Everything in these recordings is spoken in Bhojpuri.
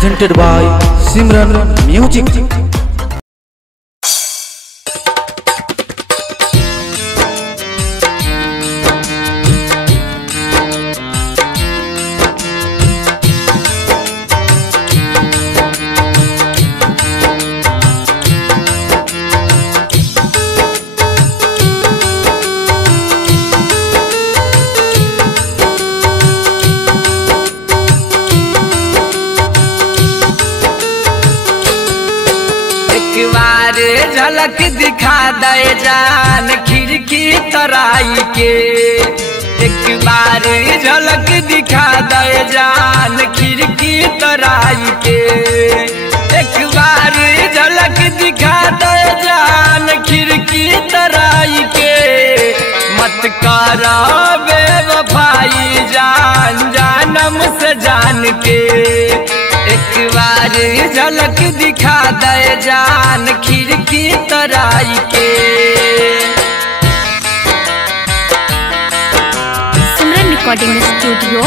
presented by Simran Music। झलक दिखा दे जान खिड़की तराई के, एक बार झलक दिखा दे जान खिड़की तराई के, एक बार झलक दिखा दे जान खिड़की तराई के। मत करो बेवफाई जान जानम से जान के, एक बार झलक दिखा दे जान खिड़की तराई के। Simran recording studio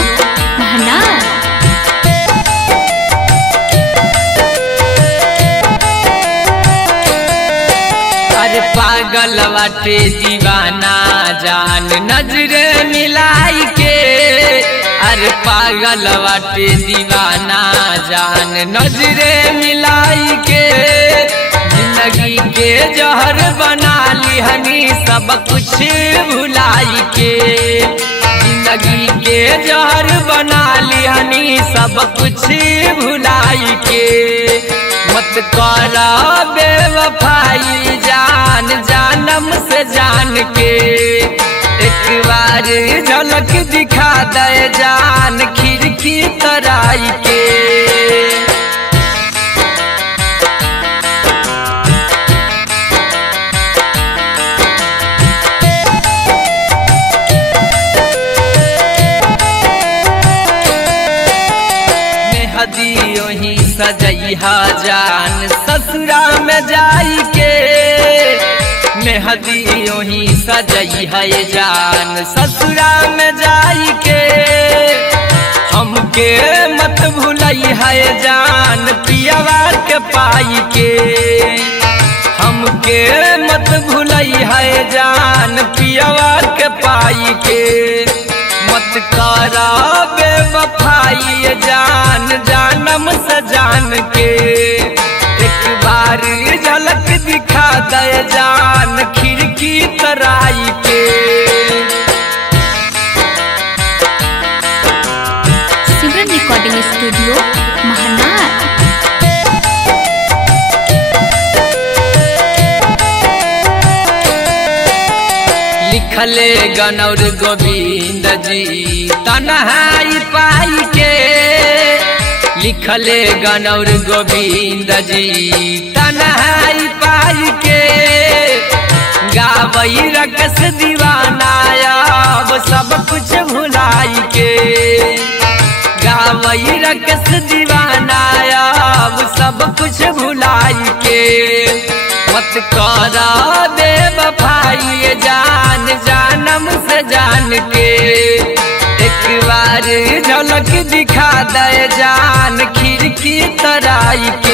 Mahnar. अरे पागल वाटे दीवाना जान नजरे मिलाई के, अरे पागल वाटे दीवाना जान नजरे मिलाई के। जिंदगी के जहर बना लिहनी सब कुछ भुलाई के, जिंदगी के जहर बना लिहनी सब कुछ भुलाई के। मत करो बेवफाई जान जानम से जान के, एक बार झलक दिखा दे जान खिड़की तराई के। मेहदी ही सजैहा जान ससुरा में जाई के, मेहदी ही सजई है जान ससुरा में जाई के। हमके मत भूलई है जान पियवा के पाई के, हमके मत भूलई है जान पियवा के पाई के। मत करो बेवफाई जान जानम से जान के, एक बार झलक दिखा दे जान खिड़की तराई के। Simran recording studio Mahnar. लिखले गनौर गोविंद जी तन्हाई पाई के, लिखले गनौर गोविंद जी तन्हाई पाई के। गावई रकस दीवाना अब सब कुछ भुलाई के, गावई रकस दीवाना अब सब कुछ भुलाई के। मत करो बेवफाई जान जानम से जान के, एक बार झलक दिखा दे जान खिड़की तराई के।